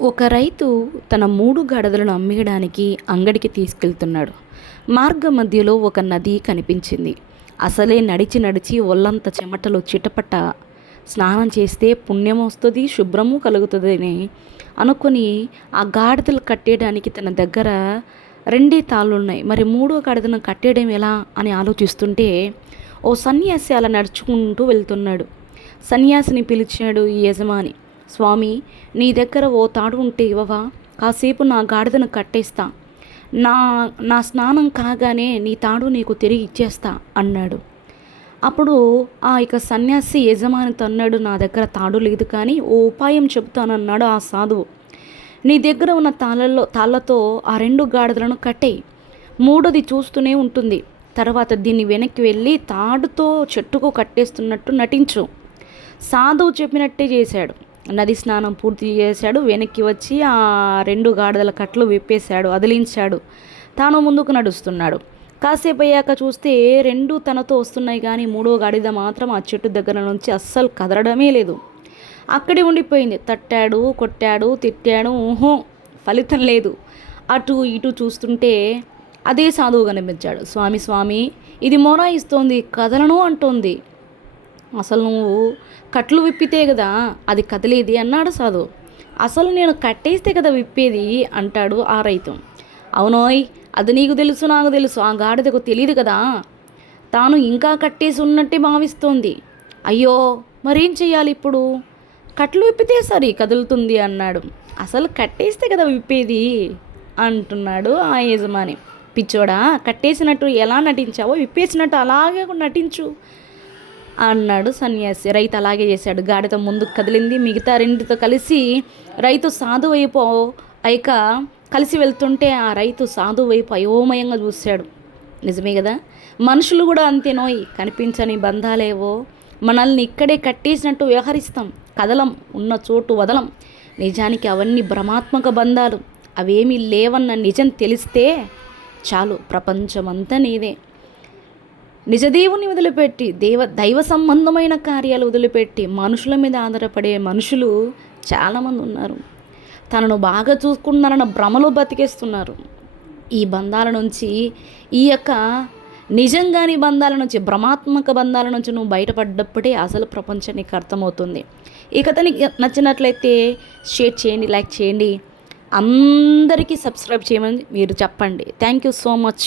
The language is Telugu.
ఒక రైతు తన మూడు గడదలను అమ్మేయడానికి అంగడికి తీసుకెళ్తున్నాడు. మార్గ మధ్యలో ఒక నది కనిపించింది. అసలే నడిచి నడిచి ఒళ్ళంత చెమటలు చిటపట స్నానం చేస్తే పుణ్యం వస్తుంది శుభ్రము కలుగుతుందని అనుకుని ఆ గాడిదలు కట్టేయడానికి తన దగ్గర రెండే తాళ్ళు ఉన్నాయి మరి మూడో గాడిదను కట్టేయడం ఎలా అని ఆలోచిస్తుంటే ఓ సన్యాసి అలా నడుచుకుంటూ వెళ్తున్నాడు. సన్యాసిని పిలిచాడు ఈ యజమాని. స్వామి నీ దగ్గర ఓ తాడు ఉంటే ఇవ్వవా? కాసేపు నా గాడిదను కట్టేస్తా. నా నా స్నానం కాగానే నీ తాడు నీకు తిరిగి ఇచ్చేస్తా అన్నాడు. అప్పుడు ఆ ఇక సన్యాసి యజమానితో అన్నాడు నా దగ్గర తాడు లేదు కానీ ఓ ఉపాయం చెబుతానన్నాడు ఆ సాధువు. నీ దగ్గర ఉన్న తాళ్ళల్లో తాళ్ళతో ఆ రెండు గాడిదలను కట్టేయి. మూడోది చూస్తూనే ఉంటుంది. తర్వాత దీన్ని వెనక్కి వెళ్ళి తాడుతో చెట్టుకు కట్టేస్తున్నట్టు నటించు. సాధువు చెప్పినట్టే చేశాడు. నది స్నానం పూర్తి చేశాడు. వెనక్కి వచ్చి ఆ రెండు గాడిదల కట్లు విప్పేశాడు. అదిలించాడు. తాను ముందుకు నడుస్తున్నాడు. కాసేపు అయ్యాక చూస్తే రెండు తనతో వస్తున్నాయి కానీ మూడో గాడిద మాత్రం ఆ చెట్టు దగ్గర నుంచి అస్సలు కదలడమే లేదు. అక్కడే ఉండిపోయింది. తట్టాడు కొట్టాడు తిట్టాడు. ఊహో ఫలితం లేదు. అటు ఇటు చూస్తుంటే అదే సాధువు కనిపించాడు. స్వామి స్వామి ఇది మొరాయిస్తోంది కదలను అంటోంది. అసలు నువ్వు కట్లు విప్పితే కదా అది కదిలేది అన్నాడు సాధు. అసలు నేను కట్టేస్తే కదా విప్పేది అంటాడు ఆ రైతు. అవునోయ్ అది నీకు తెలుసు నాకు తెలుసు ఆ గాడిదకు తెలియదు కదా. తాను ఇంకా కట్టేసి ఉన్నట్టే భావిస్తోంది. అయ్యో మరేం చెయ్యాలి ఇప్పుడు? కట్లు విప్పితే సరి కదులుతుంది అన్నాడు. అసలు కట్టేస్తే కదా విప్పేది అంటున్నాడు ఆ యజమాని. పిచ్చోడా కట్టేసినట్టు ఎలా నటించావో విప్పేసినట్టు అలాగే నటించు. అన్నాడు సన్యాసి. రైతు అలాగే చేశాడు. గాడితో ముందుకు కదిలింది. మిగతా రెండుతో కలిసి రైతు సాధు వైపు అయిక కలిసి వెళ్తుంటే ఆ రైతు సాధు వైపు అయోమయంగా చూశాడు. నిజమే కదా? మనుషులు కూడా అంతేనోయ్ కనిపించని బంధాలేవో. మనల్ని ఇక్కడే కట్టేసినట్టు వ్యవహరిస్తాం. కదలం ఉన్న చోటు వదలం. నిజానికి అవన్నీ భ్రమాత్మక బంధాలు. అవేమీ లేవన్న నిజం తెలిస్తే చాలు. ప్రపంచమంతా నీదే. నిజదేవుని వదిలిపెట్టి దేవ దైవ సంబంధమైన కార్యాలు వదిలిపెట్టి మనుషుల మీద ఆధారపడే మనుషులు చాలామంది ఉన్నారు. తనను బాగా చూసుకున్నారన్న భ్రమలో బతికేస్తున్నారు. ఈ బంధాల నుంచి ఈ యొక్క నిజంగాని బంధాల నుంచి భ్రమాత్మక బంధాల నుంచి నువ్వు బయటపడ్డప్పుడే అసలు ప్రపంచం నీకు అర్థమవుతుంది. ఈ కథ నీకు నచ్చినట్లయితే షేర్ చేయండి లైక్ చేయండి. అందరికీ సబ్స్క్రైబ్ చేయమని మీరు చెప్పండి. Thank you so much.